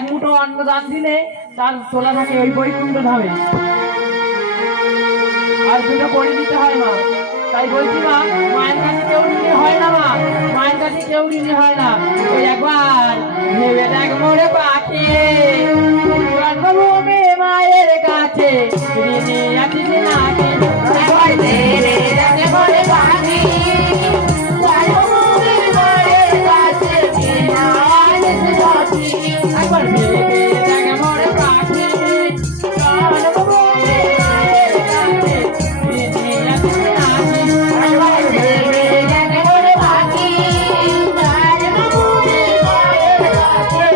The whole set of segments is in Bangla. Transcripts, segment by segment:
এক মুঠো অন্ন দান দিলে তার তোলা থাকে ওই বৈকুণ্ঠ ধামে। আর দুটো করে দিতে হয় মা। তাই বলছি মা, মায়ের কাছে কেউ ঋণী হয় না মা, মায়ের কাছে কেউ ঋণী হয় না। ওই একবার ভেবে দেখ মোরে পাখি, জন্মভূমি মায়ের কাছে ঋণী আছিস নাকি। একবার ভেবে দেখ মোরে পাখি, জন্মভূমি মায়ের কাছে ঋণী আছিস নাকি। একবার ভেবে দেখ মোরে পাখি, জন্মভূমি মায়ের কাছে ঋণী আছিস নাকি। একবার ভেবে দেখ মোরে পাখি, জন্মভূমি মায়ের কাছে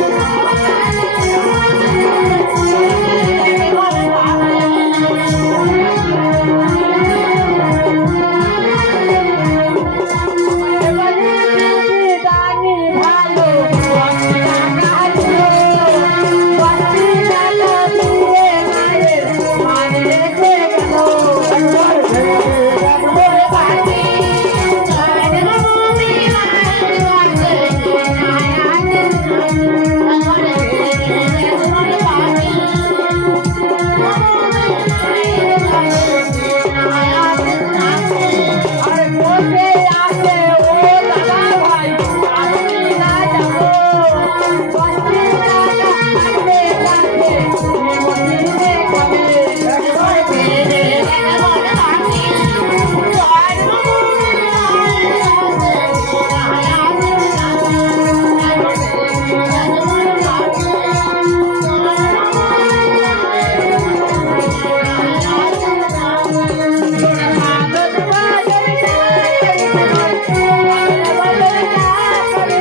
ঋণী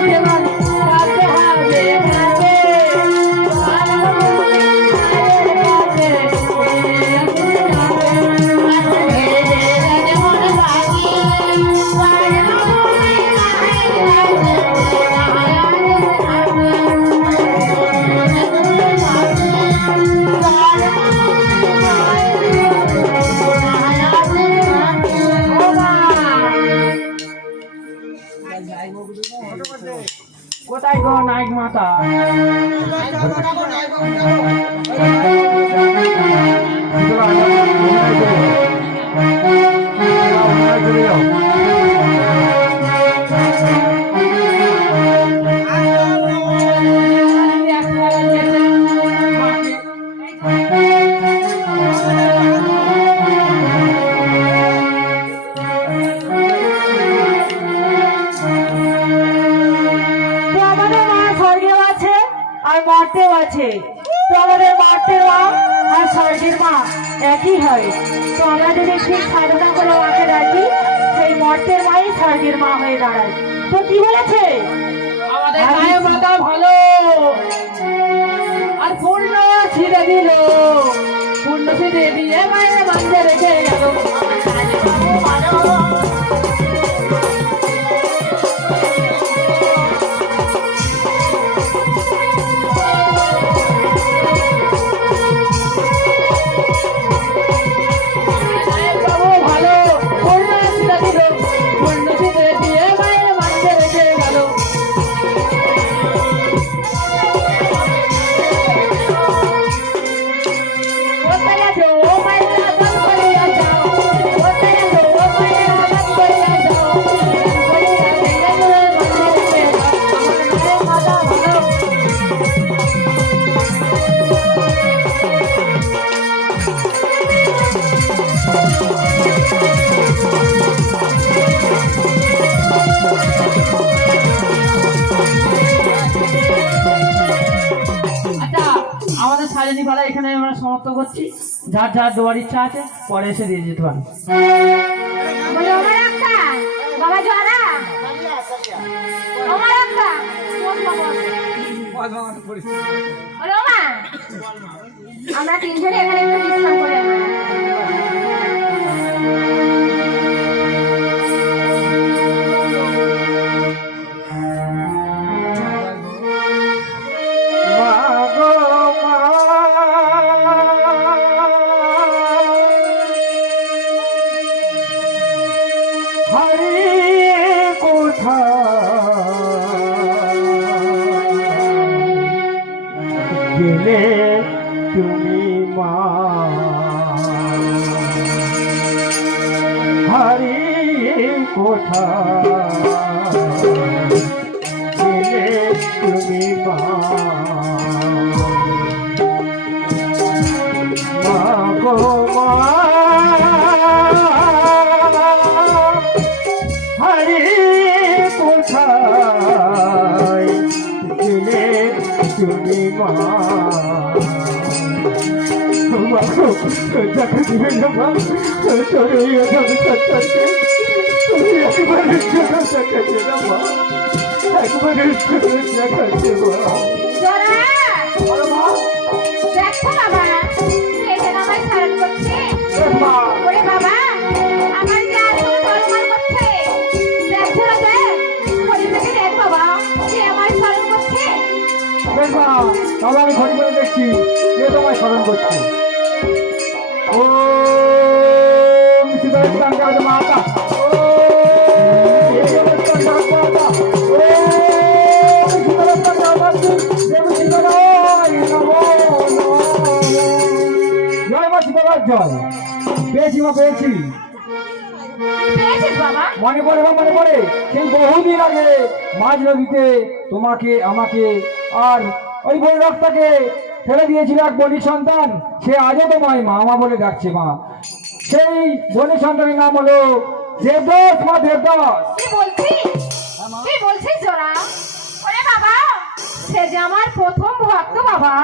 আছিস কোথায় গো নায়ক মাতা? মর্তেও আছে, তো আমাদের মর্তের মা আর স্বর্গের মা একই হয়। তো আমরা যদি সেই সাধনা করে মাকে ডাকি, সেই মর্তের মাই স্বর্গের মা হয়ে দাঁড়ায়। তো কি বলেছে আমাদের মায়ের মাতা ভালো আর পূর্ণ ছিঁড়ে দিল। রসিদে দিয়ে মায়ের বান্ধে রেখে গেল। আমাদের সাজানি পালা এখানে আমরা সমাপ্ত করছি। যার যার দেওয়ার ইচ্ছা আছে পরে এসে দিয়ে যেতে পারেন। আমরা তিনজনে এখানে একটু বিশ্রাম করে নেব। গেলে তুমি মা হারিয়ে কোথায় গেলে তুমি মা গো মা হারিয়ে কোথায় গেলে তুমি মা দেখা দিবেন না মা একবারের জন্য দেখাচ্ছে না মা একবারের জন্য দেখাচ্ছে দেখো বাবা সেটা আমায় স্মরণ করছে। ওরে বাবা আমার যে আসল স্মরণ করছে। দেখো না দেখ পরিবেশে দেখ বাবা সে আমায় স্মরণ করছে। বেশ মা তাহলে আমি ঘড়ি করে দেখছি কে তোমায় স্মরণ করছে। ও মাতা জয় পেয়েছি মা পেয়েছি। মনে পড়ে মা মনে পড়ে সেই বহুদিন আগে মাঝ নদীতে তোমাকে আমাকে আর ওই বৈরকটাকে ফেলে দিয়েছিল এক বলি সন্তান। সে আজও তোমায় মা মা বলে ডাকছে মা। সেই বলি সন্তানের নাম হলো দেবদাস মা দেবদাস। কি বলছিস জোড়া? ওরে বাবা সে যে আমার প্রথম ভক্ত বাবা।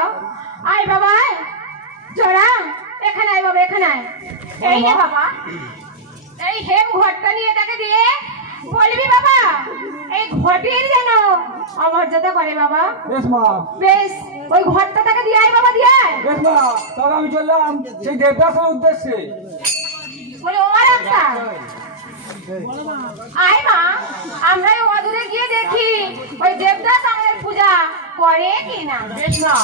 আয় বাবা আয় জোড়া এখানে আয় বাবা এখানে আয়। এই রে বাবা এই হেম ঘরটা নিয়ে তাকে দিয়ে বলবি বাবা এই ঘটির যেন অমর্যাদা করে বাবা। বেশ মা বেশ ওই ঘরটা তাকে দিয়ে আয় বাবা দিয়ে আয়। বেশ মা তবে আমি চললাম সেই দেবদাসের উদ্দেশ্যে। বলে ওমার একটা আয় মা আমরা অদূরে গিয়ে দেখি ওই দেবদাস আমাদের পূজা করে কিনা। বেশ না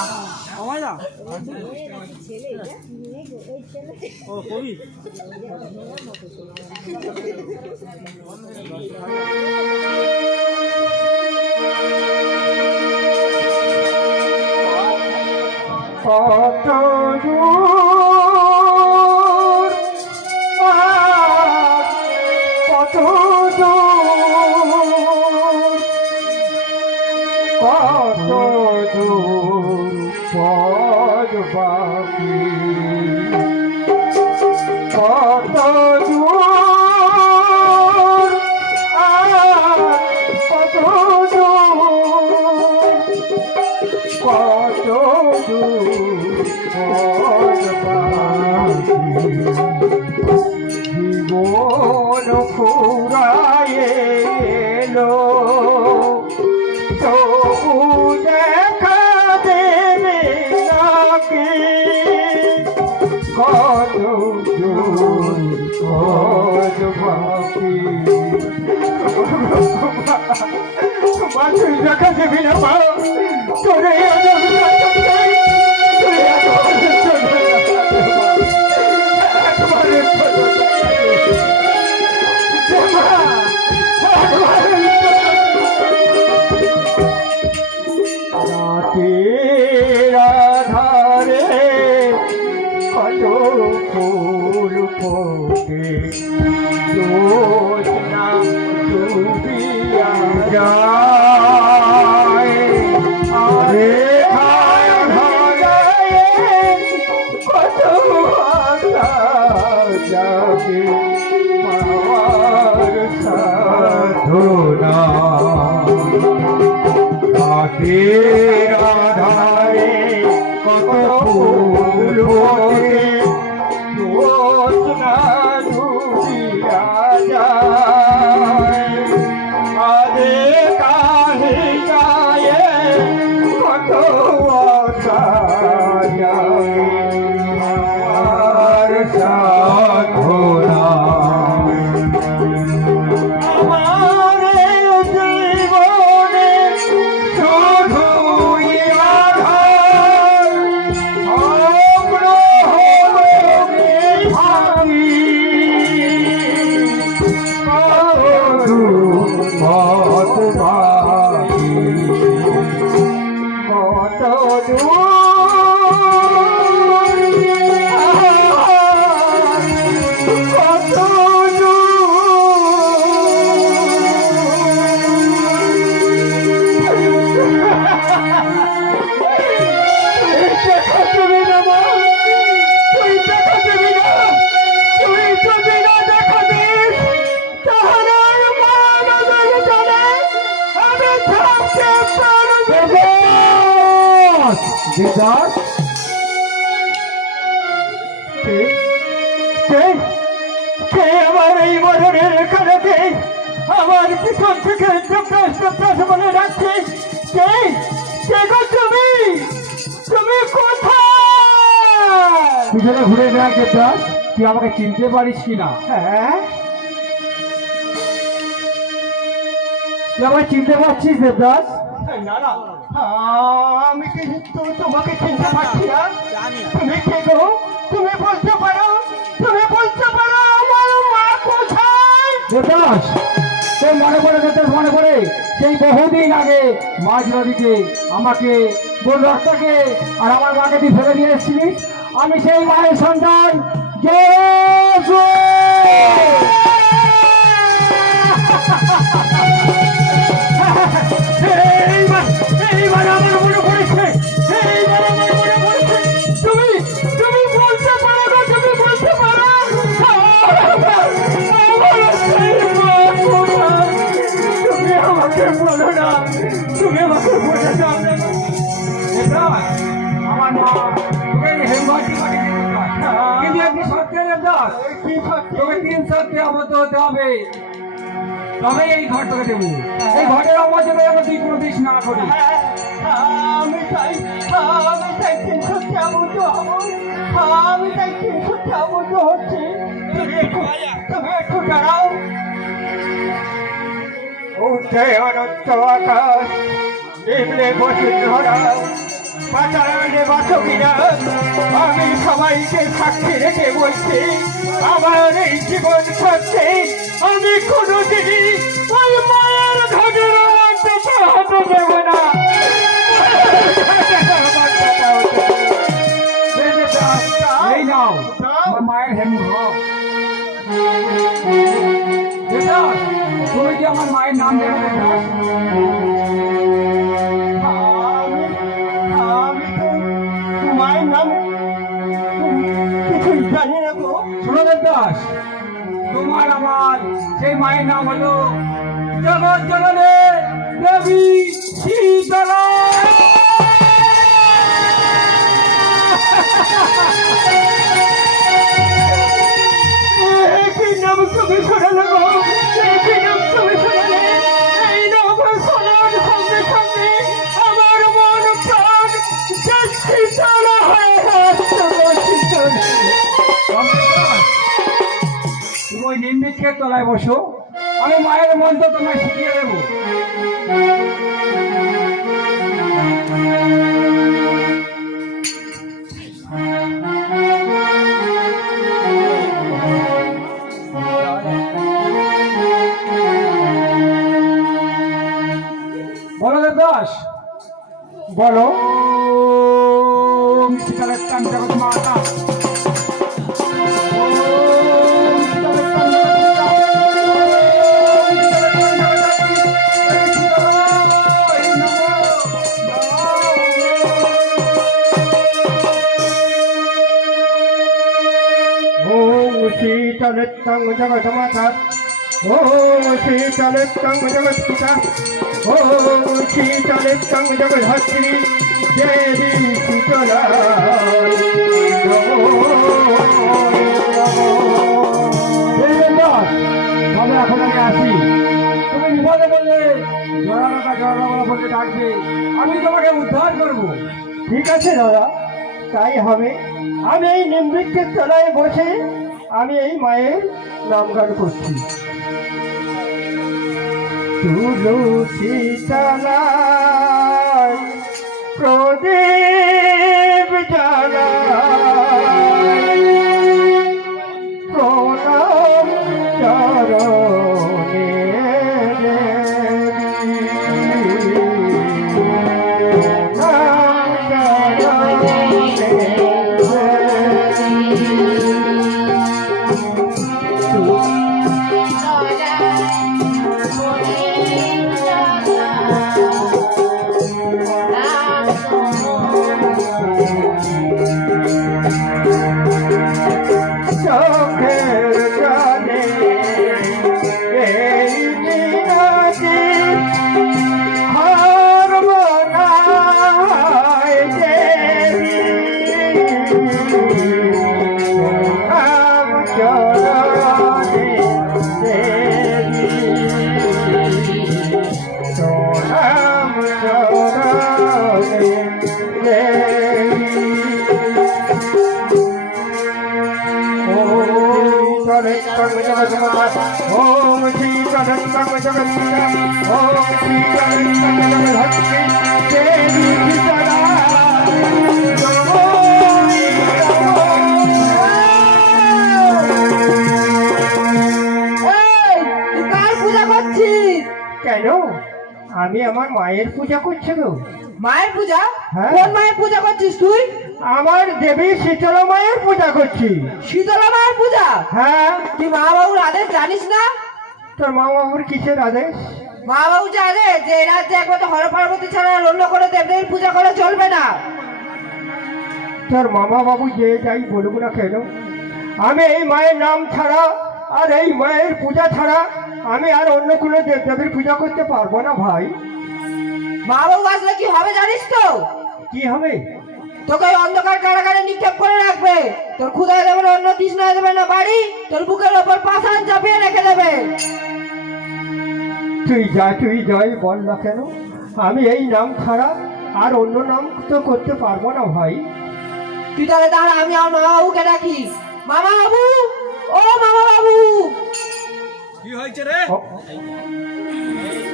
কত কত কত পদ বাকি কত কত কত জীবন ফুরায়ে এলো তবু দেখা দেবে নাকি মানুষ দেখা দেবি না মা, তোরে আদর করতে চাই, তোরে আদর করতে চাই। একবারের জন্য দে মা, একবারের জন্য। রাতের আধারে কত ফুল ফোটে, জ্যোৎস্না ডুবিয়া যায়, আরে খায় ভাগায় কত আশা জাগে পাওয়ার সাধনা। রাতের আধারে কত ফুল ফোটে, জ্যোৎস্না ডুবিয়া যায়, আরে কাহে গায়ে কত আশা জাগে আমার সাধনা। আমার জীবনে শুধুই আধার, অগ্র হয়ে ভাঙি পথ ভাঙি কত দূর কত দেবদাস, আমার এই মরণের কারণে আমার পিছন থেকে বলে রাখছে, তুমি তুমি কোথায়? পিছনে ঘুরে দেখ দেবদাস, তুই আমাকে চিনতে পারিস কিনা? হ্যাঁ, তুই আমাকে চিনতে পারছিস দেবদাস? না না, আমি কিন্তু তোমাকে চিনতে পারছি না। তুমি কে গো? তুমি বলতে পারো, তুমি বলতে পারো আমার মা কোথায়? দেবদাস, তোর মনে পড়ে দেবদাস, মনে পড়ে সেই বহুদিন আগে মাঝ নদীতে আমাকে তোর রক্তকে আর আমার মাকে তুই ফেলে দিয়ে এসেছিলিস? আমি সেই মায়ের সন্তান জেসু। এইবার আমার মনে পড়েছে, এইবার আমার মনে পড়েছে। তুমি তুমি বলতে পারো না, তুমি বলতে পারো তুমি আমাকে বলো না, তুমি আমাকে বলে দাও না। দেবদাস, আমার মা তোকে এই হেমঘাটি মাটি দিয়ে দিল। কিন্তু একটি সত্যি দেবদাস, কি সত্যি? তোকে 3 সত্যি আবদ্ধ হতে হবে, তবে এই ঘর তোকে দেবো। এই ঘরের অমর্যাদা যেন তুই কোনোদিন না করিস। আমি চাই 3 সত্যি আবদ্ধ হবো, আমি চাই 3 সত্যি আবদ্ধ হচ্ছি। তুমি একটু দাঁড়াও। উঠে অনন্ত আকাশ, নিম্নে বসুন্ধরা, পাতালে বাসবিনা, আমি সবাইকে সাক্ষী রেখে বলছি, আমার এই জীবন সত্যি আমি কোনোদিনই ওই মায়ের ঘাটের অন্তত হতে দেব না। এই নাও আমার মায়ের হেমঘ। দেবদাস, তুমি কি আমার মায়ের নাম জানো দেবদাস? আমি তো মায়ের নাম কিছুই জানি না গো। শোনো দেবদাস, তোমার আমার সেই মায়ের নাম হলো জগৎ জননী দেবী শীতলা। কি নাম তুমি শোনালে গো, কি নাম তুমি শোনালে? এই নাম শোনার সঙ্গে সঙ্গে আমার মন প্রাণ শীতলা হয়ে তুমি ওই নিম বৃক্ষের তলায় বসো, আমি মায়ের মন্ত্র তোমায় শিখিয়ে দেবো। বলো দেবদাস। বলো। ওম সীতারত্তাং জগৎমাতা। शीतलत्तं जगन्माता ॐ शीतलत्तं जगत्पिता ॐ शीतलत्तं जगद्धत्री देवी शीतला তবে এখন আমি আসি। তুমি বিপদে বললে জড়াটা বলতে ডাকবে, আমি তোমাকে উদ্ধার করবো। ঠিক আছে দাদা, তাই হবে। আমি এই নিম্বৃক্ষের তলায় বসে আমি এই মায়ের নামগান করছি। তুলসী তলায় প্রদীপ জ্বালায় প্রণাম চরণে চোখের জলে এই মিনতি হারমোনায় দেবী প্রণাম চরণে দেবী প্রণাম চরণে দেবী। ॐ शीतलत्तं जगत्पिता ॐ शीतलत्तं जगद्धत्री देवी शीतला কার পূজা করছিস? কেন? আমি আমার মায়ের পূজা করছি গো। মায়ের পূজা? হ্যাঁ। কোন মায়ের পূজা করছিস তুই? আমার দেবী শীতলা মায়ের পূজা করছি। শীতলা মায়ের পূজা? হ্যাঁ। তুই মা বাবুর আদেশ জানিস না? তোর মা বাবুর কিসের আদেশ? মা বাবু জানে যে এই রাজ্যে একমাত্র হর পার্বতী ছাড়া আর অন্য কোনো দেবদেবীর পূজা করা চলবে না। তোর মামা বাবু যে যাই বলুক না কেন, আমি এই মায়ের নাম ছাড়া আর এই মায়ের পূজা ছাড়া আমি আর অন্য কোনো দেবদেবীর পূজা করতে পারবো না ভাই। মা বাবু আসলে কি হবে জানিস তো? কি হবে? তোকে ওই অন্ধকার কারাগারে নিক্ষেপ করে রাখবে। তোর ক্ষুধায় দেবে না, অন্য তৃষ্ণায় দেবে না বাড়ি, তোর বুকের ওপর পাষাণ চাপিয়ে রেখে দেবে। তুই যাই বল না কেন, আমি এই নাম ছাড়া আর অন্য নাম তো করতে পারবো না ভাই। তুই তাহলে দাঁড়া, আমি আমার মামা বাবুকে ডাকি। মামা বাবু, ও মামা বাবু, কি হয়েছে রে?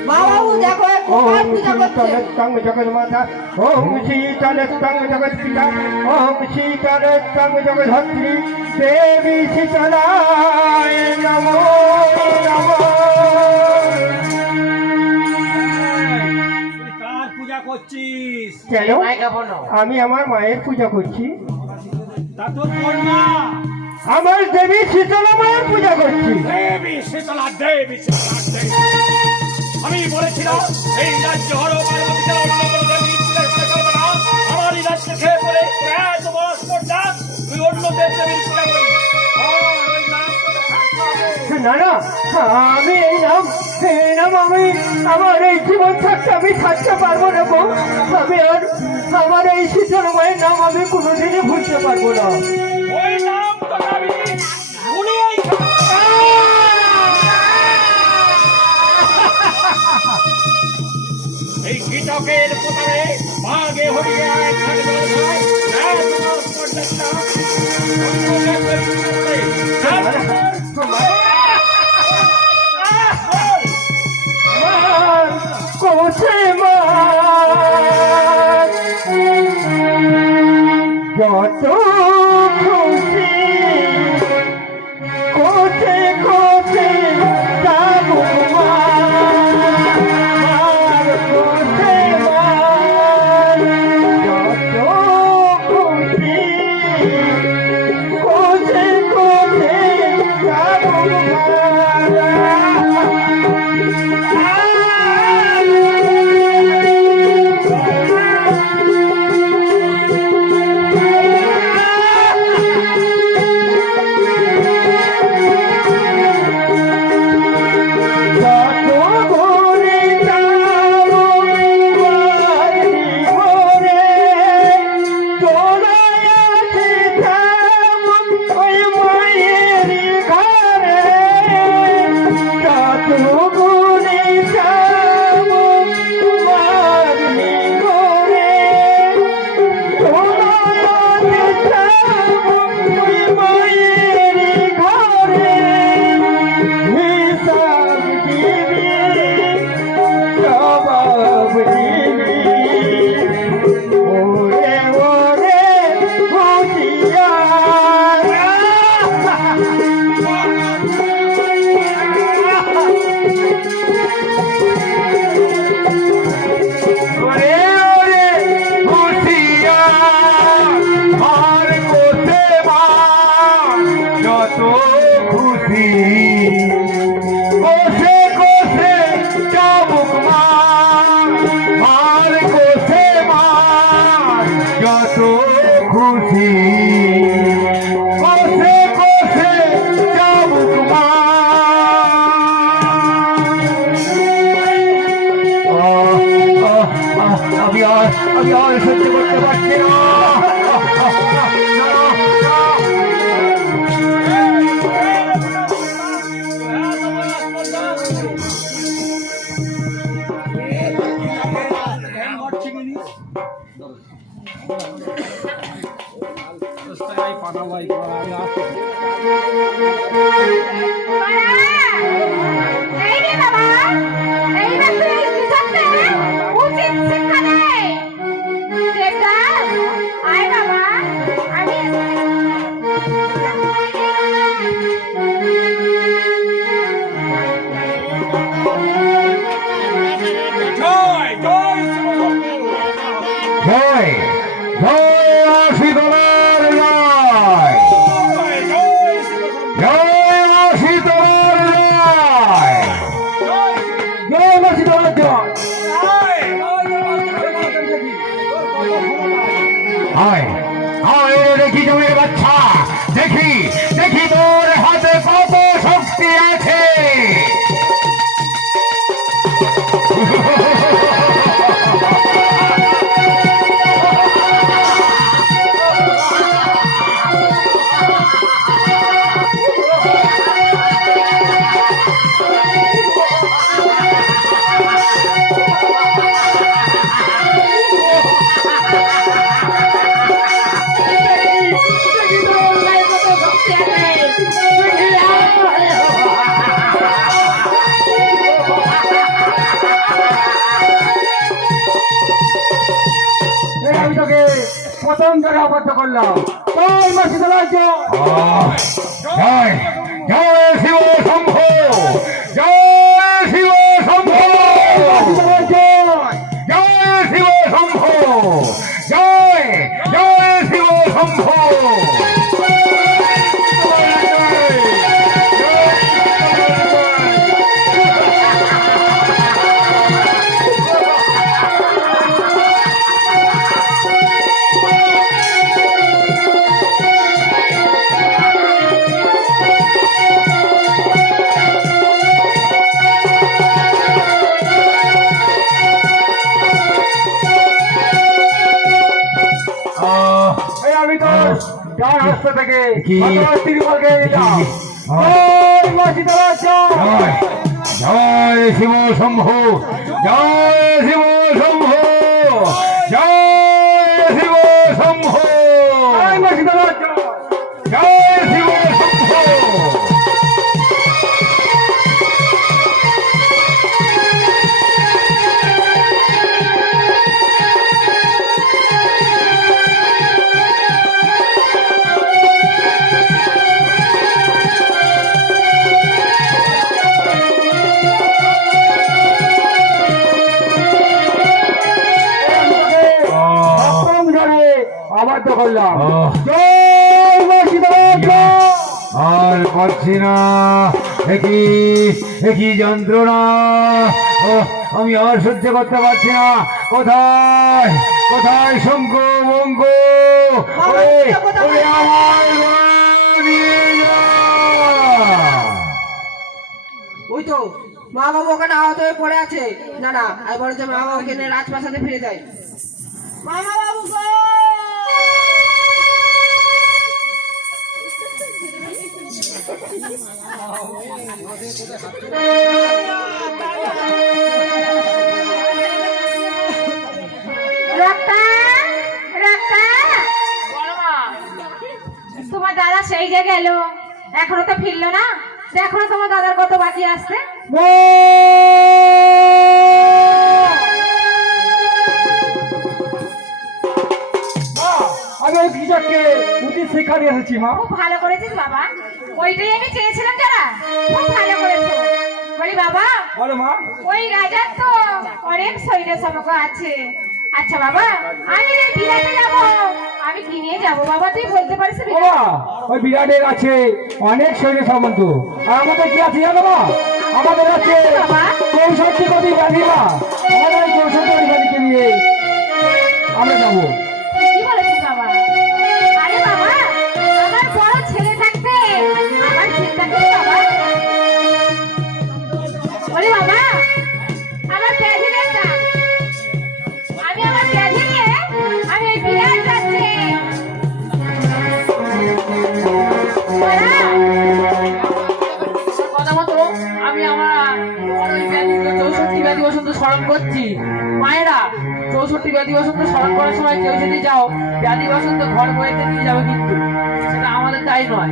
মা বাবু দেখো কোথায় ওম পূজা করছে। শীতলত্তং জগন্মাতা ওম শীতলত্তং জগৎপিতা ওম শীতলত্তং জগদ্ধত্রী দেবী শীতলায় নমো নমো। তুই কার পূজা করছিস? কেন? আমি আমার মায়ের পূজা করছি। তা তোর কোন মা? আমার দেবী শীতলা মায়ের পূজা করছি। দেবী শীতলা, দেবী শীতলা, দেবী। আমি বলেছিলাম এই রাজ্য হর পার্বতী ছাড়া অন্য কোনো দেবীর পূজা করা চলবে না। আমার এই রাজ্যে খেয়ে পড়ে এত বড় স্পর্ধা, তুই অন্য দেবদেবীর পূজা করিস। ওই নাম তোকে থাকতে হবে। না না, আমি এই নাম আমি আমার এই জীবন থাকতে আমি থাকতে পারবো না গো। আমি আর আমার এই শীতল মায়ের নাম আমি কোনোদিনই ভুলতে পারবো না। ওই নাম তোকে আমি ভুলিয়েই ছাড়বো। এই কীটকের প্রতারে বাঘে হরিয়ে থাকবে কোসে মা যত খুশি কোসে কোসে যাবো মা কোসে মা যত খুশি কোসে কোসে যাবো মা আমি আর সহ্য করতে পারছি না এই রে বাবা, এইবার তুই বুঝাতে উচিত শিক্ষা দে। দেবদাস, আয় বাবা, আমি জয় জয় আশীতলার জয় জয় আশীতলার জয় জয় আশীতলার জয় আয় আয় দেখি জমের বাচ্চা দেখি দেখি তোর হাতে কত শক্তি আছে আমি তোকে প্রথম জায়গায় আবদ্ধ করলাম তোর মাসি রাজ্য জয় জয় শিব শম্ভু জয় শিব শম্ভু জয় শিব শম্ভু জয় জয় শিব শম্ভু আমি তো যার হস্ত থেকে তিরুপলকে দিলাম জয় শিব শম্ভু জয় শিব শম্ভু জয় শিব শম্ভু জয় শিব শম্ভু বাধ্য করলাম। আহ। জয় মা সীতারাম জয়। আর পারছি না, একই যন্ত্রণা, ও আমি আর সহ্য করতে পারছি না। কোথায় কোথায় শঙ্কু মঙ্কু, ওরে ওরে আমার মা নিয়ে যা। ওই তো মা বাবু ওখানে আহত হয়ে পড়ে আছে। না না, আমি বলে যে মা বাবুকে নিয়ে রাজপ্রাসাদে ফিরে যাই। মামা বাবু গো! রক্তা, রক্তা, তোমার দাদা সেই যে গেল, এখনো তো ফিরলো না। দেখো না তোমার দাদার কত বাকি আসছে। আমি ওই কৃষককে উচিত শিক্ষা দিয়ে এসেছি মা। খুব ভালো করেছিস বাবা, ওইটাই আমি চেয়েছিলাম। যারা খুব ভালো করেছো। বলি বাবা, বলো মা। ওই রাজার তো অনেক সৈন্য সমগ্র আছে। আচ্ছা বাবা, আমি এই বিলাতে যাবো, আমি কি নিয়ে যাবো বাবা, তুই বলতে পারিস? বাবা, ওই বিরাটের আছে অনেক সৈন্য সামন্ত, আর আমাদের কি আছে জানো মা? আমাদের আছে 64 কোটি ব্যাধি মা। আমাদের এই 64 কোটি ব্যাধিকে নিয়ে আমরা যাবো। কি বলেছিস বাবা? আরে বাবা, আমার বড় ছেলে থাকতে আমার চিন্তা কি বাবা? বলি বাবা, আমার ব্যাধি দেখা, আমি আমার ব্যাধি নিয়ে আমি এই বিরাট যাচ্ছি। কথা মতো আমি আমার ওই ব্যাধি 64 ব্যাধি বসন্ত স্মরণ করছি। মায়েরা 64 ব্যাধি বসন্ত স্মরণ করার সময় কেউ যদি যাও, ব্যাধি বসন্ত ঘর বইতে নিয়ে যাবে, কিন্তু সেটা আমাদের তাই নয়।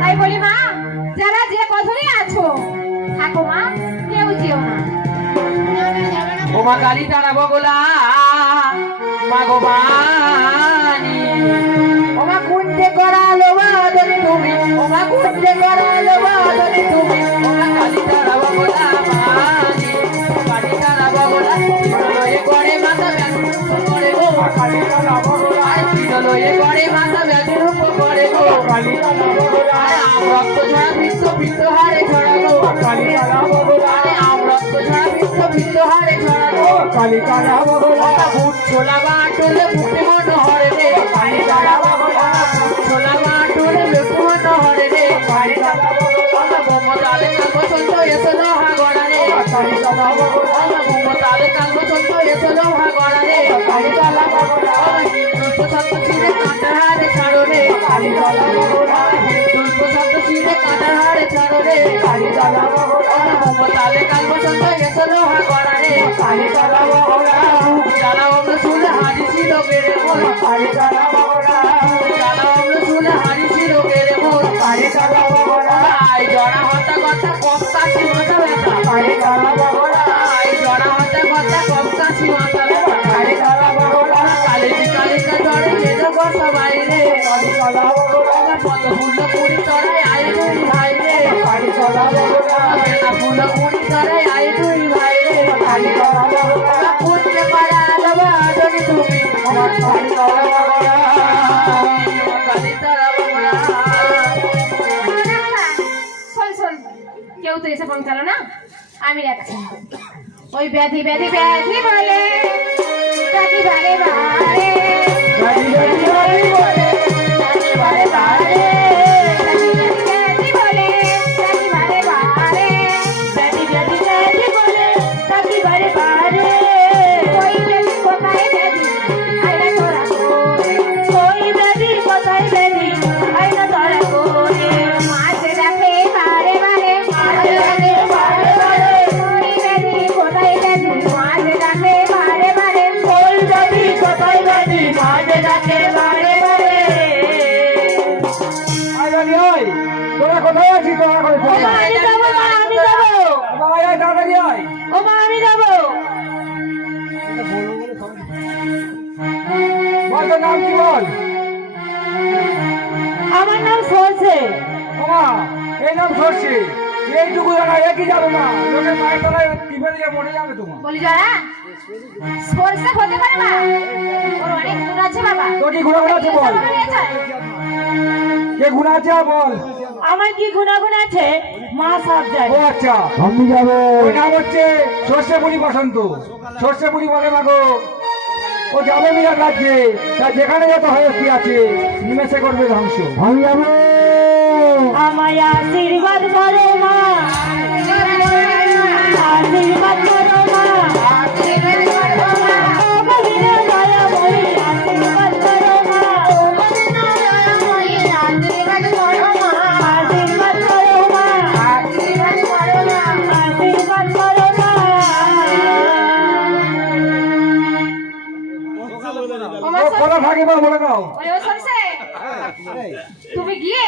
তাই বলি মা, যারা যে কথনই আছো থাকো মা, কেউ যেও না। ও মা কালী তারা বগলা, মা গো মানি, ও মা কুঞ্জে করালো বাদনি তুমি, ও মা কুঞ্জে করালো বাদনি তুমি, ও মা কালী তারা বগলা মানি, কালী তারা বগলা লয়ে করে মাথা ব্যাধি করে গো, কালী তারা বগলা লয়ে করে মাথা ব্যাধি রূপ করে গো, কালী তারা বগলা আম রক্ত ঝরা বৃত্ত বৃত্ত হারে ঝরা গো, কালী তারা বগলা আম রক্ত ঝরা বৃত্ত বৃত্ত হারে ঝরা গো, কালী তারা বগলা বুট ছোলা বাটুলে মুখে মন হরে রে, কালী তারা বগলা বুট ছোলা বাটুলে মুখে মন হরে রে, কালী তারা বগলা মমতালে কালবসন্ত এসো লোহা গড়া রে, কালী তারা বগলা মমতালে কালবসন্ত এসো লোহা গড়া রে, কালী তারা বগলা হিন্দুস্ত শব্দ ছিঁড়ে কাঁটার হারে ছাড়ো রে, কালী তারা বগলা হিন্দুস্ত শব্দ ছিঁড়ে কাঁটার হারে ছাড়ো রে, কালী তারা বগলা মমতালে কালবসন্ত এসো লোহা গড়া রে, কালী তারা বগলা যারা অমৃত শুনে হাজি ছিল বেড়ে মোর, কালী তারা বগলা যারা অমৃত শুনে হাজি ছিল বেড়ে মোর, কালী তারা বগলা আই জড়া হতা কথা কপকাশি মাথা ব্যথা, কালী তারা বগলা আই জড়া হতা কথা কপকাশি মাথা ব্যথা, কালী তারা বগলা কালিকা কালিকা জড়ে মেজো বসা বাইরে, কালী তারা বগলা পদ ফুল কুড়ি তরাই আই দুই ভাই রে, কালী তারা বগলা বেলা ফুল কুড়ি তরাই আই দুই ভাই রে, কালী তারা বগলা কুঞ্জে পাড়ালো বাদনি তুমি, আমার কালী তারা বগলা কালী তারা বগলা। শোন শোন, কেউ তো এসে পৌঁছালো না, আমি রাখছি। ওই ব্যাধি ব্যাধি ব্যাধি বলে ব্যাধি বারে বারে, ব্যাধি ব্যাধি ব্যাধি বলে ব্যাধি বারে বারে, ব্যাধি ব্যাধি ব্যাধি বলে ব্যাধি বারে বারে, ব্যাধি ব্যাধি ব্যাধি বলে ব্যাধি বারে বারে। ওই ব্যাধি কোথায় ব্যাধি আইনা তোরা করে, ওই ব্যাধি কোথায় ব্যাধি আইনা তোরা করে, মাঝে রাখে বারে বারে, মাঝে রাখে বারে বারে। ওই ব্যাধি কোথায় ব্যাধি মাঝে রাখে বারে বারে, ওই ব্যাধি কোথায় ব্যাধি মাঝে রাখে বারে বারে। আয় রানী আয়, তোরা কোথায় আছিস? তোরা করে ও মা, আমি যাবো মা, আমি যাবো। আয় আয় তাড়াতাড়ি আয়। ও মা, আমি যাবো। বল তোর নাম কি বল? আমার নাম সরষে। ওমা, এই নাম সরষে। এইটুকু জানা একই যাবে না, লোকের পায়ের তলায় টিপে দিয়ে মরে যাবে তোমার। বলি জরা সরষে হতে পারে না, ওর অনেক গুণ আছে বাবা। তোর কি গুণাগুণ আছে বল, কে গুণ আছে বল। আমার কি গুণাগুণ আছে মা সব ও জানে। আচ্ছা, আমি যাবো। ওর নাম হচ্ছে সর্ষে বুড়ি বসন্ত। সর্ষে বুড়ি বলে মাগো, ও যাবে মিয়ার রাজ্যে, তার যেখানে যত হয়স্তি আছে নিমেষে করবে ধ্বংস। আমি যাবো। আমায় আশীর্বাদ করো মা, আশীর্বাদ করো মা, ও গোবিন্দ দয়াময়ী আশীর্বাদ করো মা, আশীর্বাদ করো মা, আশীর্বাদ করো মা। ও কলা থাকে বা বলে দাও। তুমি গিয়ে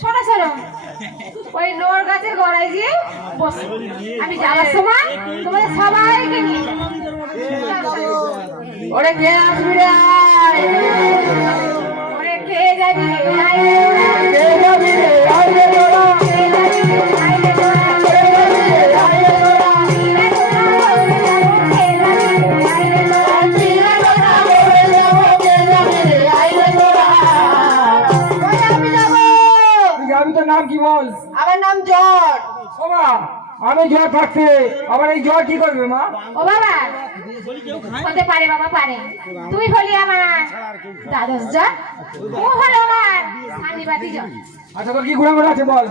শোনো শোনো ওই নোর গাছের গড়ায় গিয়ে বসো, আমি যাওয়ার সময় তোমাদের সবাইকে নিয়ে যাবো। ওরে কে আসবি রে আয়। ওরে কে যাবি রে? আয় রে ওরা। কে যাবি রে? আয় রে তোরা। কে যাবি রে? আয় রে ওরা। কে যাবি রে? আয় রে তোরা। কে যাবি রে? আয় রে ওরা। তুই যাবি, তোর নাম কি বল? আমার নাম জন। ও মা, আমি জ্বর থাকতে আবার এই জ্বর কি করবে মা? ও বাবা হতে পারে বাবা, পারে। তুই হলি আমার দ্বাদশ জন, ও হলো আমার শান্তিবাদী জন। আচ্ছা, তোর কি গুণাগুণ আছে বল।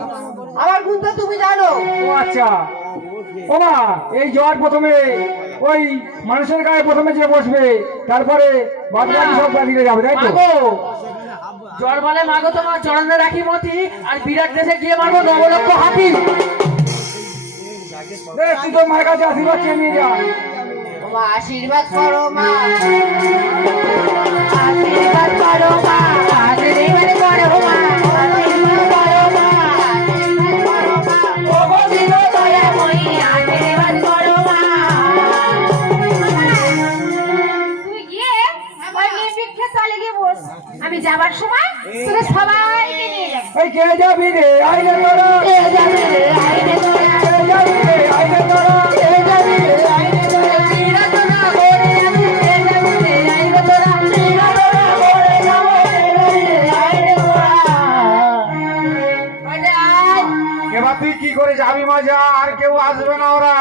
আমার গুণ তো তুমি জানো। ও আচ্ছা, ও মা, এই জ্বর প্রথমে ওই মানুষের গায়ে প্রথমে যে বসবে, তারপরে বাদবাকি সব বাদিকে যাবে, তাই তো? মাগো জ্বর বলে মাগো তোমার চরণে রাখি মতি, আর বিরাট দেশে গিয়ে মারবো 9 লক্ষ হাতি। দেখ, তুই তোর মায়ের কাছে আশীর্বাদ চেয়ে নিয়ে যা। মা আশীর্বাদ করো মা, আশীর্বাদ করো মা, আশীর্বাদ করো মা, আশীর্বাদ করো মা, ও গোবিন্দ দয়াময়ী আশীর্বাদ করো মা। তুই গিয়ে ওই নির্বিঘ্নে চলে গিয়ে বস, আমি যাবার সময় তোদের সবাইকে নিয়ে যাবো। এই কে যাবি রে? আয় রে তোরা। কে যাবে রে? আয় রে তোরা। কে যাবি রে? আয় রে তোরা। কে যাবে রে? আয় রে তোরা। বিরাট তোরা ঘরে আছে, কে যাবি রে? আয় রে তোরা। চিরা তোরা ঘরে যাবো, কে যাবে রে? আয় রে তোরা। ওইটা আয়। এবার তুই কি করে যাবি মজা, আর কেউ আসবে না ওরা।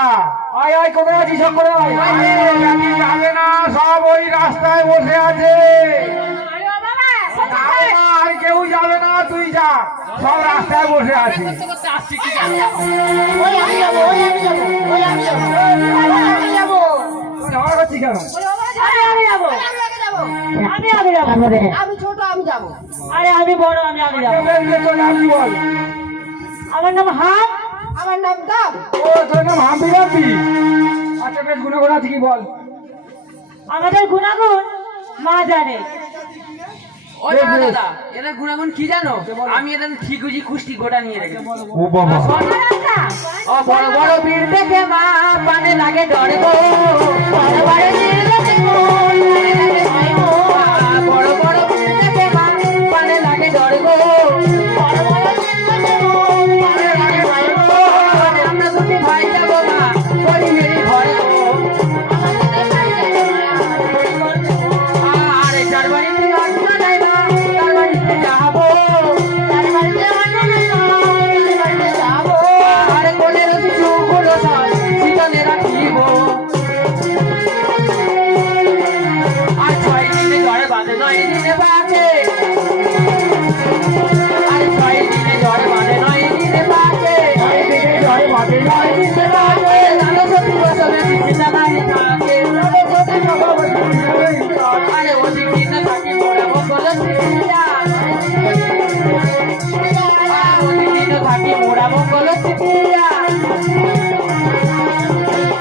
আয় আয়, কোথায় আছিস সব করে আয়। আমি যাবে না, সব ওই রাস্তায় বসে আছে। আরে ও বাবা সত্যি যাবে না, আর কেউ যাবে না, তুই যা, সব রাস্তায় বসে আছে। ওই আমি যাবো, ওই আমি যাবো, ওই আমি যাবো, আমি যাবো। ঝগড়া করছিস কেন? আরে আমি যাবো, আমি আগে যাবো। আমি ছোট, আমি যাবো। আরে আমি বড়, আমি আগে যাবো। তোর নাম কি বল? আমার নাম হাত। আমার নাম দাম। ও, তোর নাম হাম্পি রাম্পি। আচ্ছা, বেশ, গুণাগুণ আছে কি বল। আমাদের গুণাগুণ মা জানে। ও দাদা দাদা, এদের গুণাগুণ কি জানো? আমি এদের ঠিকুজি কুষ্টি গোটা নিয়ে রেখেছি। ও বাবা, ও বড় বড় বীর দেখে মা পানে লাগে ডরে গো, বড় বড় বীর দেখে মন পানে লাগে ভয় গো। বড় বড় বীর দেখে মা পানে লাগে ডরে গো, বড় বড় বীর দেখে মন পানে লাগে ভয় গো। আমরা দুটি ভাই যাবো মা করি মেরি ঘরে গো, আর চার বাড়িতে অন্ন নাই মা, তার বাড়িতে যাবো, তার বাড়িতে অন্ন নাই মা, তার বাড়িতে যাবো। আর কোলের শিশুগুলো সব শীতলে রাখিব, আর 6 দিনে জ্বর বাঁধে 9 দিনে বাঁধে, আর 6 দিনে জ্বর বাঁধে 9 দিনে বাঁধে, 6 দিনে জ্বর বাঁধে 9 দিনে বাঁধে। জানো সত্যি বসলে চিন্তা নাই থাকে, আরে ওদিক দিনে থাকি মোড়া বগল চিঠিয়া, ওদিক দিনে থাকি মোড়া বগল চিঠিয়া।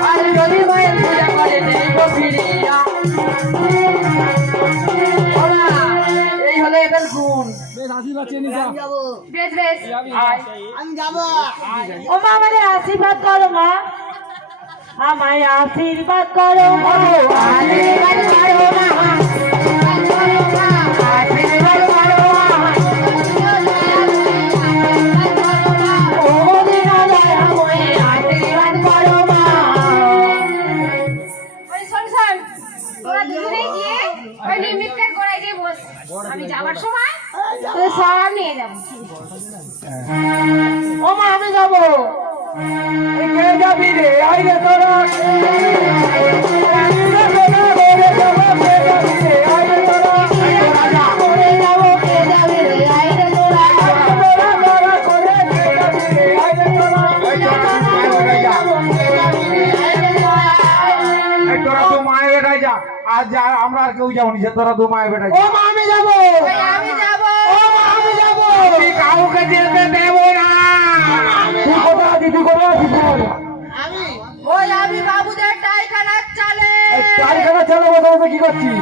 আর যদি মায়ের পূজা করে নেই গো ফিরিয়া। ওরা, এই হলো এদের গুণ। বেশ, আশীর্বাদ চেয়ে নিয়ে যা। বেশ বেশ আয়। ও মা, আমাদের আশীর্বাদ করো মা, আমায় আশীর্বাদ করো মা, আশীর্বাদ করো মা, আশীর্বাদ করো মা, আশীর্বাদ করো মা, ও এই কে যাবি রে আই রে তোরা এই তোরা তো মায়ের বেটায় যা আজ যা আমরা আর কেউ যাবো নি তোরা তো মায়ের বেটায় ও মা আমি যাবো আমি যাব ও মা আমি যাবো আমি কাউকে যেতে দেব না তুই কোথায় আছিস তুই কোথায় আছিস বল ওই আমি বাবুদের টাইখানার চালে চারিখানা চালে বসে বসে কি করছিস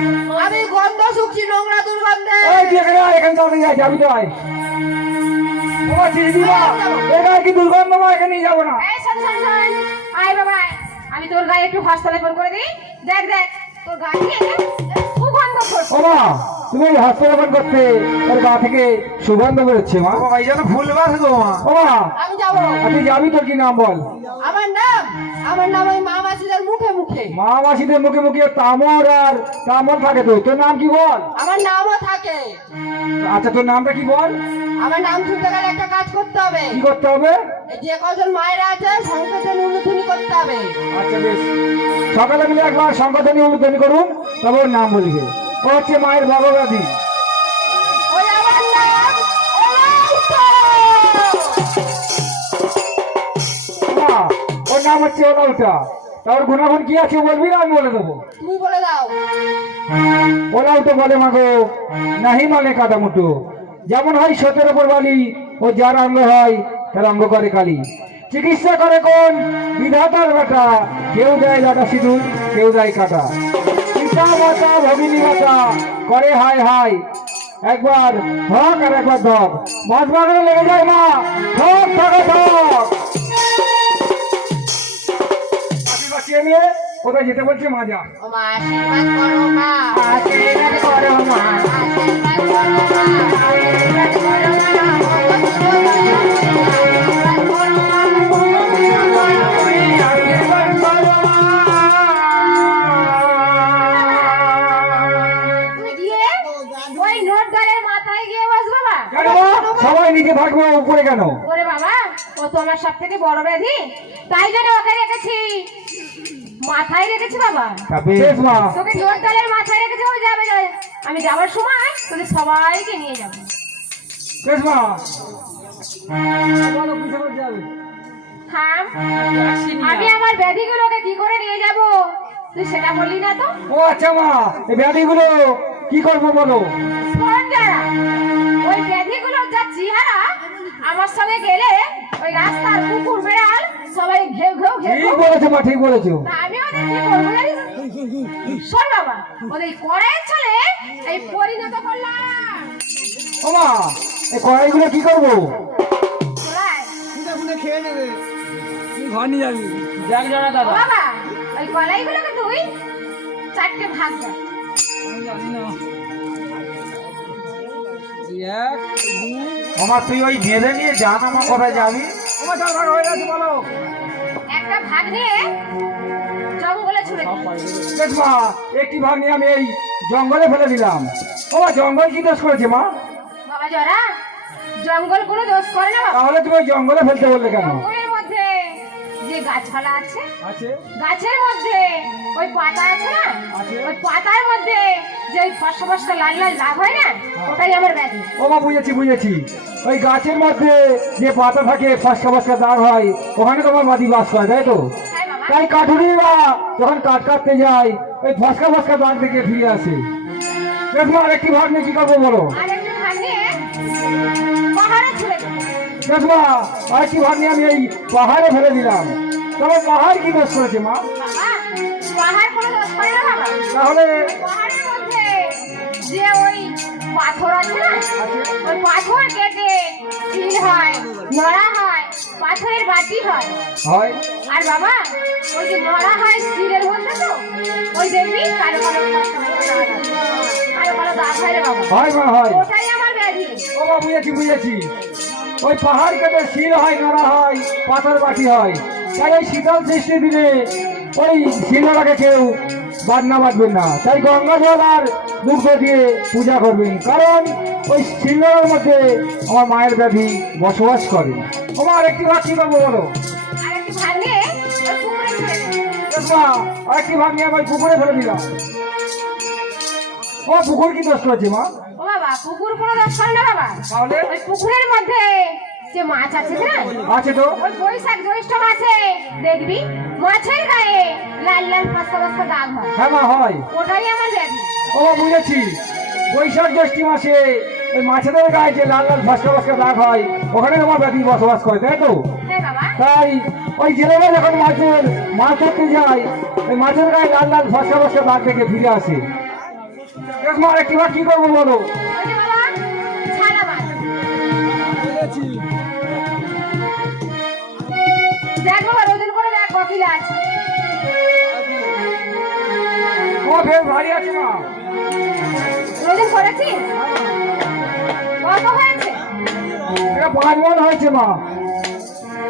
আমি গন্ধ শুকছি নোংরা দুর্গন্ধে এই তুই এখানে আয়, এখানে দাঁড়িয়ে যাই যাবি তো আয় ও চিনি এখানে কি দুর্গন্ধ মা এখানে নিয়ে যাবো না এই শোন শোন শোন আয় বাবা আয়। আমি তোর গায়ে একটু হসপিটালে ফোন করে দিই দেখ দেখ তোর গায়ে সুগন্ধ করছে ও মা তুমি এই হস্তলেপন করতে ওর গা থেকে সুগন্ধ বেরোচ্ছে মা বাবা এই যেন ফুল বাস গো মা ও মা আমি যাব আর তুই যাবি তোর কি নাম বল আমার নাম ওই মা মাসিদের মুখে মুখে মা মাসিদের মুখে মুখে তামর আর তামর থাকে তো তোর নাম কি বল আমার নামও থাকে আচ্ছা তোর নামটা কি বল আমার নাম শুনতে গেলে একটা কাজ করতে হবে কি করতে হবে এই যে কজন মায়েরা আছে সংকেতে নুনুথুনি করতে হবে আচ্ছা বেশ সকালে মিলে একবার সংগঠনী অনুধ্বনি করুন তবে ওর নাম বলবে ও হচ্ছে মায়ের ভগবতী ওই আমার নাম মা ওর নাম হচ্ছে ওলাউটা তার গুণাগুণ কি আছে বলবি না আমি বলে দেবো তুমি বলে দাও ওলাউটা বলে মাগো নাহি মানে কাদা মুটো যেমন হয় সতের ওপর বালি ও যার অঙ্গ হয় তার অঙ্গ করে কালি চিকিৎসা করে কোন বিধাতার বেটা কেউ দেয় লাটা সিঁদুর কেউ দেয় কাটা পিতা মাতা ভগিনী মাতা করে হাই হাই একবার হক আর একবার ধক মাছ বাগানে লেগে যায় মা ঠক ঠকা ঠক বাঁচিয়ে নিয়ে কোথায় যেতে বলছে মা যা ও মা আশীর্বাদ করো মা আশীর্বাদ করো মা আশীর্বাদ করো মা আশীর্বাদ করো তুমি গিয়ে ওই নোট গালের মাথায় গিয়ে বস বাবা কেন মা? সবাই নিচে থাকবে উপরে কেন ওরে বাবা ও তো আমার সব থেকে বড় ব্যাধি তাই জন্য ওকে রেখেছি মাথায় রেখেছি বাবা বেশ মা তোকে নোট গালের মাথায় রেখেছি ওই যাবে যাবে আমি যাওয়ার সময় তোদের সবাইকে নিয়ে যাবো বেশ মা বলো কিসে করে যাবে হ্যাঁ আমি আমার ব্যাধিগুলোকে কি করে নিয়ে যাব তুই সেটা বললি না তো ও আচ্ছা মা এই ব্যাধিগুলো কি করবো বলো শোন যারা ওই ব্যাধিগুলোর যা চেহারা আমার সঙ্গে গেলে ওই রাস্তার কুকুর বেড়াল সবাই ঘেউ ঘেউ ঘেউ ঠিক বলেছো মা ঠিক বলেছো তা আমি ওদের কি করবো জানিস শোন বাবা ওদের কড়াইয়ের চলে এই পরিণত করলাম ও মা এই কড়াইগুলো কি করবো কড়াই ঘর নিয়ে যাবি দেখ জনা ও দাদা বাবা ওই কড়াইগুলোকে তুই চারটে ভাগ কর আমার তুই ওই বেঁধে নিয়ে জান আমার কোথায় যাবি বলো একটা ভাগ নিয়ে জঙ্গলে ছুড়ে দে বেশ মা একটি ভাগ নিয়ে আমি এই জঙ্গলে ফেলে দিলাম ও মা জঙ্গল কি দোষ করেছে মা বাবা জরা জঙ্গল কোনো দোষ করে না বাবা তাহলে তুমি ওই জঙ্গলে ফেলতে বললে কেন জঙ্গলের মধ্যে যে গাছপালা আছে আছে গাছের মধ্যে ওই পাতা আছে না আছে। ওই পাতার মধ্যে যে ওই ফসকা ফসকা লাল লাল দাগ হয় না ওটাই আমার ব্যাধি ও মা বুঝেছি বুঝেছি ওই গাছের মধ্যে যে পাতা থাকে ফসকা ফসকা দাগ হয় ওখানে তোমার মাটি বাস করে তাই তো হ্যাঁ বাবা তাই কাঠুরিরা যখন কাঠ কাটতে যায় ওই ফসকা ফসকা দাগ থেকে ফিরে আসে বেশ মা আরেকটি ভাগ নিয়ে কি করবো বলো আর একটু ভাগ নিয়ে পাহাড়ে ছুড়ে দে বেশ মা আরেকটি ভাগ নিয়ে আমি এই পাহাড়ে ফেলে দিলাম তবে পাহাড় কি দোষ করেছে মা বাবা পাহাড় কোনো দোষ করে না বাবা তাহলে পাহাড়ের মধ্যে যে ওই পাথর আছে না ওই পাথর কেটে চিল হয় নড়া হয় পাথরের বাটি হয় হয় আর বাবা ওই যে নড়া হয় চিলের মধ্যে তো ওই দেখবি কালো কালো কালো কালো দাগ হয় রে বাবা হয় মা হয় ওটাই আমার ব্যাধি ও মা বুঝেছি বুঝেছি ওই পাহাড় কেটে শিল হয় নড়া হয় পাথর বাটি হয় তাই ওই শীতল সৃষ্টি দিলে ওই শিলটাকে কেউ বাদনা বাঁধবেন না তাই গঙ্গা জল আর মুগ্ধ দিয়ে পূজা করবেন কারণ ওই শিলনোড়ার মধ্যে আমার মায়ের ব্যাধি বসবাস করে আমার একটি ভাগ কি করবো বলো আর একটু ভাগ মা আরেকটি ভাগ নিয়ে আমি পুকুরে ফেলে দিলাম। ও পুকুর কি দোষ করেছে মা? ও বাবা পুকুর কোনো দোষ করে না বাবা। তাহলে ওই পুকুরের মধ্যে যে মাছ আছে না, আছে তো। ওই বৈশাখ জ্যৈষ্ঠ মাসে দেখবি মাছের গায়ে লাল লাল পাঁচটা পাঁচটা দাগ হয়। হ্যাঁ মা হয়। ওটাই আমার ব্যাধি। ও বুঝেছি, বৈশাখ জ্যৈষ্ঠী মাসে ওই মাছেদের গায়ে যে লাল লাল ফসকা ফসকা দাগ হয় ওখানে আমার ব্যাধি বসবাস করে, তাই তো? হ্যাঁ বাবা। তাই ওই জেলেরা যখন মাছ ধরতে যায় ওই মাছের গায়ে লাল লাল ফসকা ফসকা দাগ দেখে ফিরে আসে। মা আরেকটি ভাগ কি করবো বলো? ওই যে বাবা ছানা মাছ। দেখ বাবা রোদিন করে দেখ ককিলা আছে। ও বেশ ভারী আছে মা। রোদিন করেছিস? কত হয়েছে? এটা 5 মণ হয়েছে মা।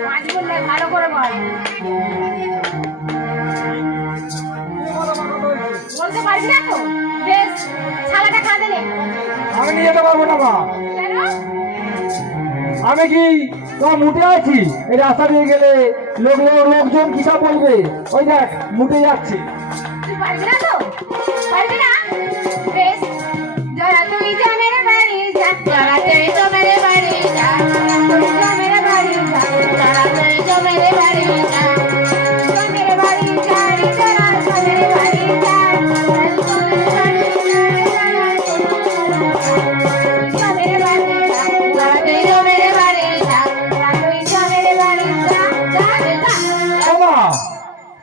মাছ বললে ভালো করে বল। বলতে পারবি না তো? বেশ ছানাটা কাঁদে নে। আমি নিয়ে যেতে পারবো না মা। কেন? আমি কি তোমার মুটে আছি? এই রাস্তা দিয়ে গেলে লোকজন কিসা বলবে? ওই দেখ মুটে যাচ্ছে। তুই পারবি না তো? পারবি না? বেশ জরা তুই যা মেরে বাড়ি যা, জরা তুই তো মেরে বাড়ি যা, তুই যা মেরে বাড়ি যা, জরা তুই তো মেরে বাড়ি যা, তো মেরে বাড়ি যা রে জরা তো মেরে বাড়ি যা, তো মেরে বাড়ি যা রে জরা তো মেরে বাড়ি যা, জরা তুই তো মেরে বাড়ি যা, জরা তুই তো মেরে বাড়ি যা, যা রে যা। ও মা,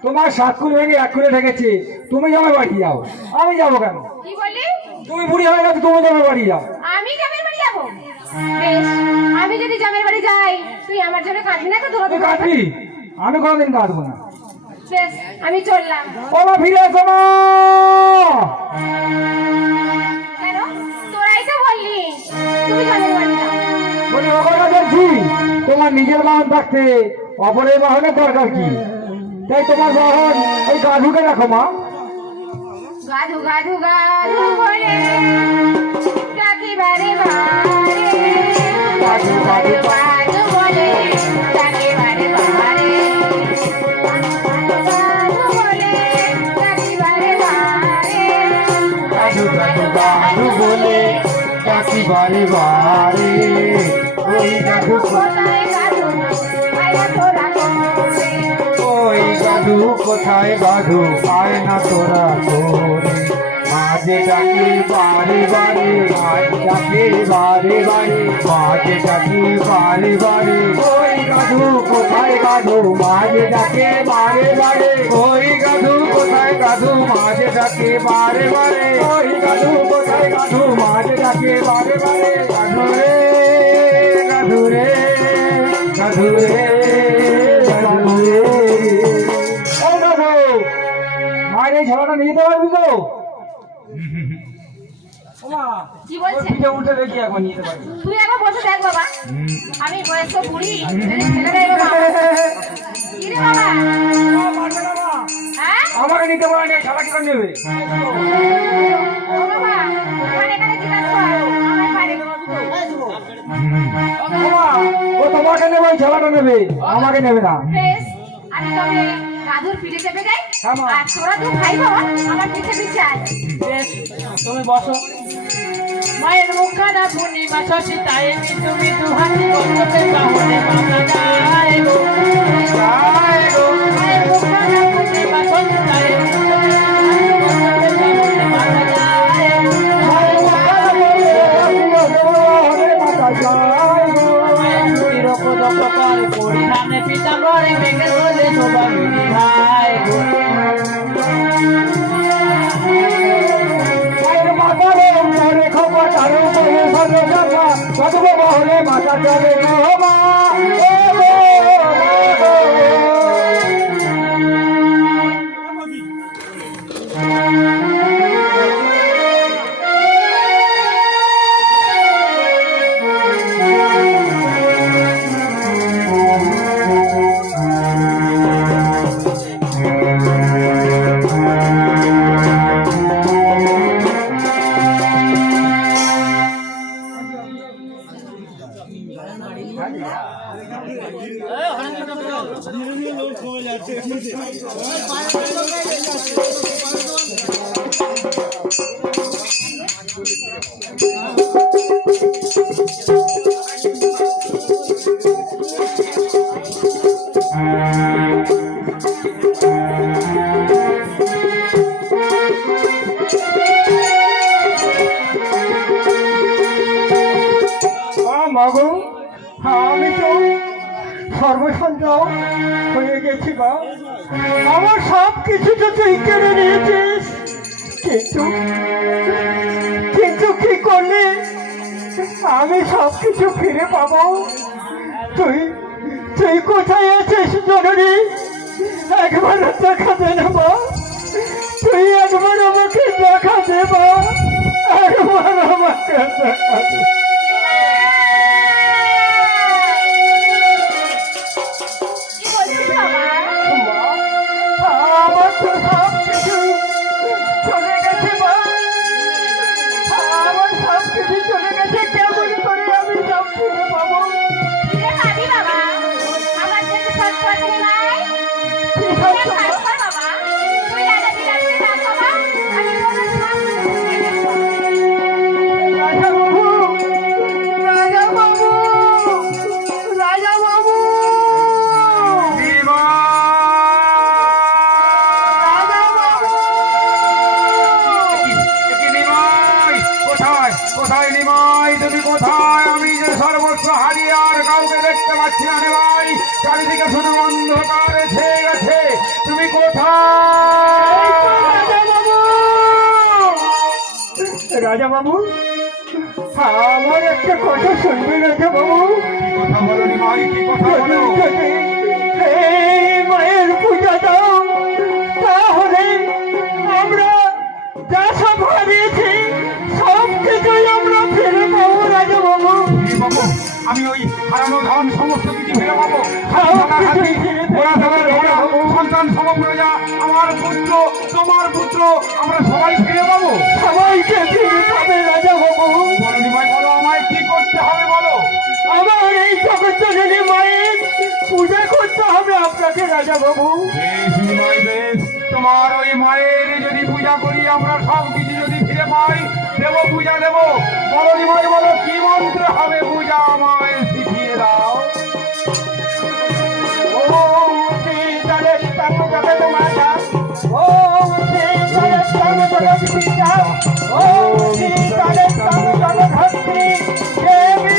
তোমার 7 কুল ভেঙে 1 কুলে ঠেকেছে, তুমি যাবে বাড়ি যাও। আমি যাবো কেন? কি বললি? তুমি বুড়ি হয়ে গেছো, তুমি যাবে বাড়ি যাও। আমি জামের বাড়ি যাবো? বেশ আমি যদি জামের বাড়ি যাই তুই আমার জন্য কাঁদবি না তো? তোরা তুই কাঁদবি? আমি কোনোদিন কাঁদবো না। বেশ আমি চললাম। ও মা ফিরে এসো মা। কেন? তোরাই তো বললি তুমি জামের বাড়ি যাও। বলি ওখানে দেখছি তোমার নিজের বাহন থাকতে অপরের বাহনের দরকার কি? তাই তোমার বাহন ওই গাধুকে রাখো মা। গাধু গাধু গাধু বলে ডাকি বারে বারে, গাধু গাধু গাধু বলে ডাকি বারে বারে, গাধু বলে ডাকি বারে বারে, গাধু গাধু গাধু বলে ডাকি বারে বারে, ওই গাধু কোথায় গাধু আয়া তোরা করে, ওই গাধু কোথায় গাধু পায় না তোরা তোরে, মাঝে ডাকি বারে বারে, মাঝে ডাকি বারে বারে, মাঝে ডাকি বারে বারে, ওই গাধু কোথায় গাধু মাঝে ডাকে বারে বারে, ওই গাধু কোথায় গাধু মাঝে ডাকে বারে বারে, ওই গাধু কোথায় গাধু মাঝে ডাকে বারে বারে, গাধু রে গাধু রে গাধু রে গাধু রে। ও গাধু, মায়ের এই ঝালাটা নিয়ে যেতে পারবি তো? ও মা, কি ওই বলছে? পিঠে উঠে দেখি এখন নিয়ে যেতে পারবি। তুই একবার বসে দেখ বাবা, আমি বয়স্ক বুড়ি যদি ফেলে দেয় বাবা। কি রে বাবা? ও পারবে না মা। হ্যাঁ? আমাকে নিতে পারে না, ঝালা কি করে নেবে? ও বাবা, ওখানে এখানে জিজ্ঞাসা কর, আমার পারে। ও মা, ও তোমাকে নেবে, ওই ঝালাটা নেবে, আমাকে নেবে না। বেশ, আমি তবে গাধুর পিঠে চেপে যাই, হ্যাঁ, মা। আর তোরা দু ভাই বোন আমার পিছে পিছে আয়। বেশ তুমি বসো। মায়ের মুখখানা পূর্ণিমা শশী তাই মৃত্যু মৃত্যু হাসি কষ্টতে বাহুনে মামলা যায় গো, যায় গো। মায়ের মুখখানা পূর্ণিমা শশী তাই মৃত্যু মৃত্যু হাসি কষ্টতে বাহুনে মামলা যায় গো। মায়ের চুরির উপদপ করে পরিধানে পিতাম্বরে মেঘের বলে শোভা মিলি ভাই গো। মাথা চলে মাগো আমি তো সর্বশান্ত হয়ে গেছি মা, আমার সব কিছু তো তুই কেড়ে নিয়েছিস, কিন্তু কিন্তু কি করলে আমি সব কিছু ফিরে পাবো? তুই তুই কোথায় আছিস জননী? একবার দেখা দে না মা, তুই একবার আমাকে দেখা দে মা, একবার আমাকে দেখা দে। কি বলছিস বাবা? আমার তো সব কিছু চলে গেছে মা, আমার সব কিছু চলে গেছে, কেমন করে আমি সব ফিরে পাবো? ফিরে পাবি বাবা, আমার যেতে সব পথে নাই। কি সব তুই এক কাজ কর বাবা, তুই রাজা বিলাসকে ডাক বাবা, আমি তোর সব ফিরে দেবো। রাজা বাবু, রাজা বাবু, রাজা বাবু, রাজা বাবু। নিমাই কোথায়, কোথায় নিমাই, তুমি কোথায়? আমি যে সর্বস্ব হারিয়ে আর কাউকে দেখতে পাচ্ছি না নিমাই, চারিদিকে শুধু অন্ধকার ছেয়ে গেছে, তুমি কোথায়? রাজা বাবু, আমার একটা কথা শুনবে রাজা বাবু? কি কথা বলো নিমাই, কি কথা বলো? যদি এই মায়ের পূজা দাও, তাহলে আমরা যা সব হারিয়েছি সব কিছুই আমরা ফিরে পাবো রাজা বাবু। কি বাবু, আমি ওই হারানো ধন সমস্ত কিছু ফিরে পাবো? সব কিছুই ফিরে পাবো। সন্তান সমগ্র যা আমার পুত্র, তোমার পুত্র, আমরা সবাই ফিরে পাবো। সবাইকে ফিরে পাবে রাজা বাবু। বলো নিমাই, বলো আমায় কি করতে হবে বলো। আমার এই জগৎজননী মায়ের পূজা করতে হবে আপনাকে রাজা বাবু। বেশ নিমাই বেশ, তোমার ওই মায়ের যদি পূজা করি, আমরা সব কিছু যদি ফিরে পাই, দেবো পূজা দেবো। বলো নিমাই, বলো কি মন্ত্র হবে পূজা, আমায় শিখিয়ে দাও। ওম শ্রীধরে স্তম্ভগত মাতা, ওম শ্রীধরে স্তম্ভগত পিতা, ওম শ্রীধরে স্তম্ভগত ধত্রী, দেবী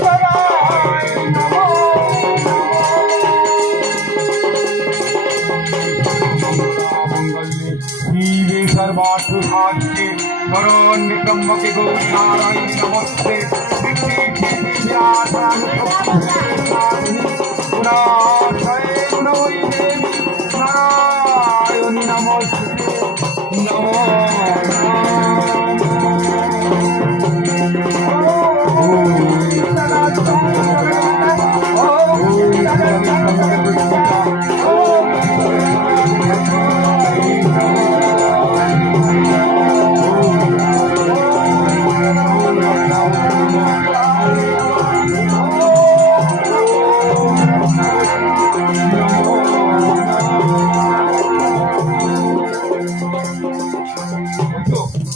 জরায় নমো মঙ্গলে শিবে সর্বার্থ সাধিকে, শরণ্যে ত্র্যম্বকে গৌরী নারায়ণী নমস্তে, নারায়ণী নমস্তে, নমো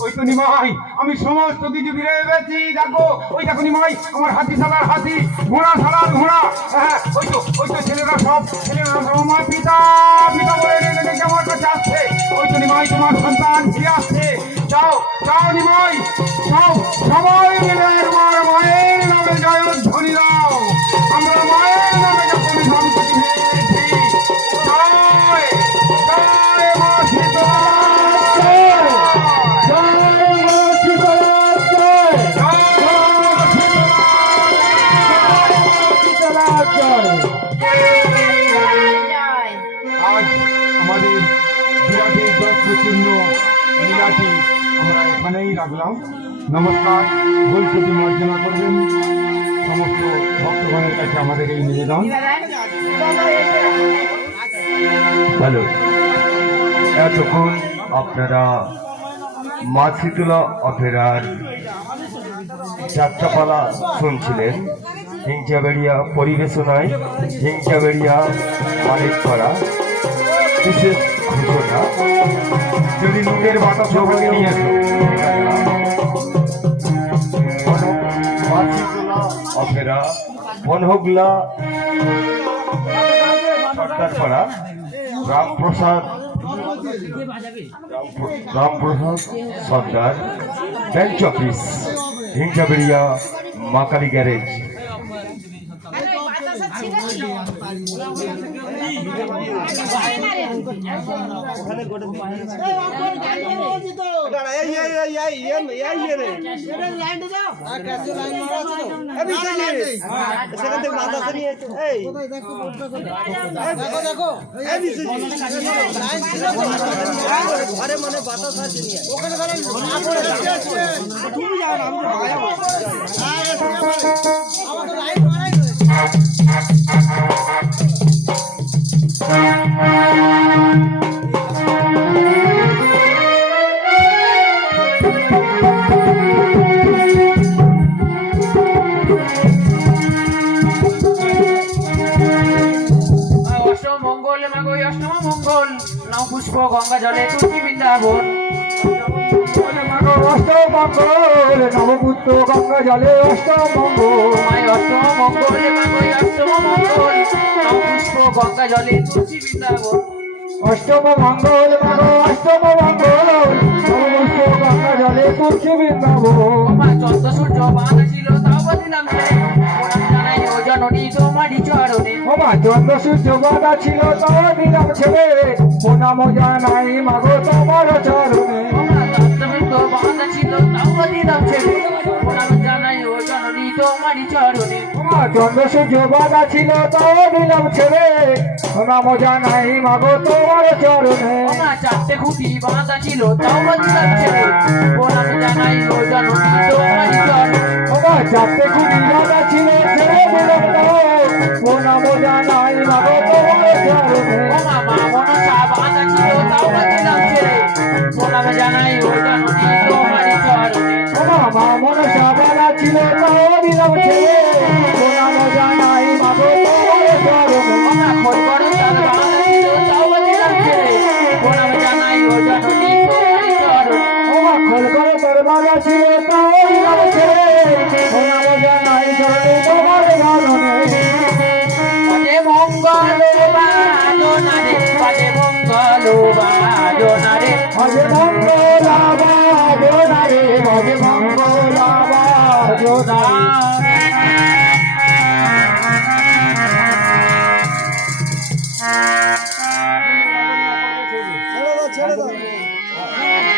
ওই তো নিমাই, আমি সমস্ত কিছু ফিরে পেয়েছি। দেখো ওই দেখো নিমাই, আমার হাতি সালার হাতি, ঘোড়া সালার ঘোড়া। হ্যাঁ ওই তো ছেলেরা সব আমার পিতা পিতা বলে রেখে আমার কাছে আসছে। ওই তো নিমাই, তোমার সন্তান ফিরে আসছে। যাও যাও নিমাই, যাও সবাই মিলে একবার মায়ের নামে জয়ধ্বনি দাও। আমরা মায়ের নামে যখন সব কিছু পেয়েছি, জয় জয় মা শীতলা, আজ আমাদের বিরাটের দর্শচিহ্ন লীলাটি আমরা এখানেই রাখলাম। নমস্কার, ভুলত্রুটি মার্জনা করবেন। সমস্ত ভক্তগণের কাছে আমাদের এই নিবেদন। হ্যালো, এতক্ষণ আপনারা মা শীতলা অপেরার যাত্রাপালা শুনছিলেন। হিংসাবেড়িয়া পরিবেশনায় হিংসাবেড়িয়া মালিক করা ছবিকে নিয়ে এসো মাছিতলা অপেরা বনহগলা সর্দারপাড়া রামপ্রসাদ সর্দার বেঞ্চ অফিস হিংসাবেড়িয়া মাকালি গ্যারেজ। অষ্টমঙ্গল মাগো অষ্টম মঙ্গল নাও পুষ্প গঙ্গা জলে তুলসী বৃন্দাবন অষ্টমঙ্গল নবপুত্র গঙ্গা জলে অষ্টমঙ্গল মাই অষ্টম মঙ্গল মাগো অষ্টম মঙ্গল নাও পুষ্প গঙ্গা জলে তুলসী বৃন্দাবন অষ্টম মঙ্গল মাগো অষ্টম মঙ্গল নবপুত্র গঙ্গা জলে তুলসী বৃন্দাবন মা চন্দ্র সূর্য বাঁধা ছিল তাও বদিলাম ছেড়ে প্রণাম জানাই ও জননী তোমারই চরণে ওমা চন্দ্র সূর্য বাধা ছিল তাও দিলাম ছেড়ে প্রণাম জানাই মাগো তোমার চরণে মা চন্দ্র বাঁধা ছিল তাও বদিলাম ছেড়ে প্রণাম জানাই ও জননী তোমারই চরণে ওমা চন্দ্র সূর্য বাধা ছিল তাও দিলাম ছেড়ে প্রণাম জানাই মাগো তোমার চরণে মা চারটে খুঁটি বাঁধা ছিল তাও বদিলাম ছেড়ে প্রণাম জানাই ও জননী তোমারই চরণে ওমা চারটে খুঁটি বাধা ছিল ছেড়ে দিলাম তাও প্রণাম জানাই মাগো তোমার চরণে মা মনসা বাঁধা ছিল তাও বদিলাম ছেড়ে প্রণাম জানাই ও জননী তোমারই চরণে ওমা মা মনসা বাধা ছিল তাও দিলাম ছেড়ে প্রণাম জানাই মাগো তোমার চরণে মা খোল বড় তাল বাঁধা ছিল তাও বদিলাম ছেড়ে প্রণাম জানাই ও জননী তোমারই চরণে ওমা খোল করে তোর বাধা ছিল তাও দিলাম ছেড়ে প্রণাম জানাই চরণে তোমার চরণে বাজে মঙ্গল বাজনারে বাজে মঙ্গল বাজনারে ভজে মঙ্গলা বাজনারে ভজে মঙ্গলা বাজনারে ছেড়ে দাও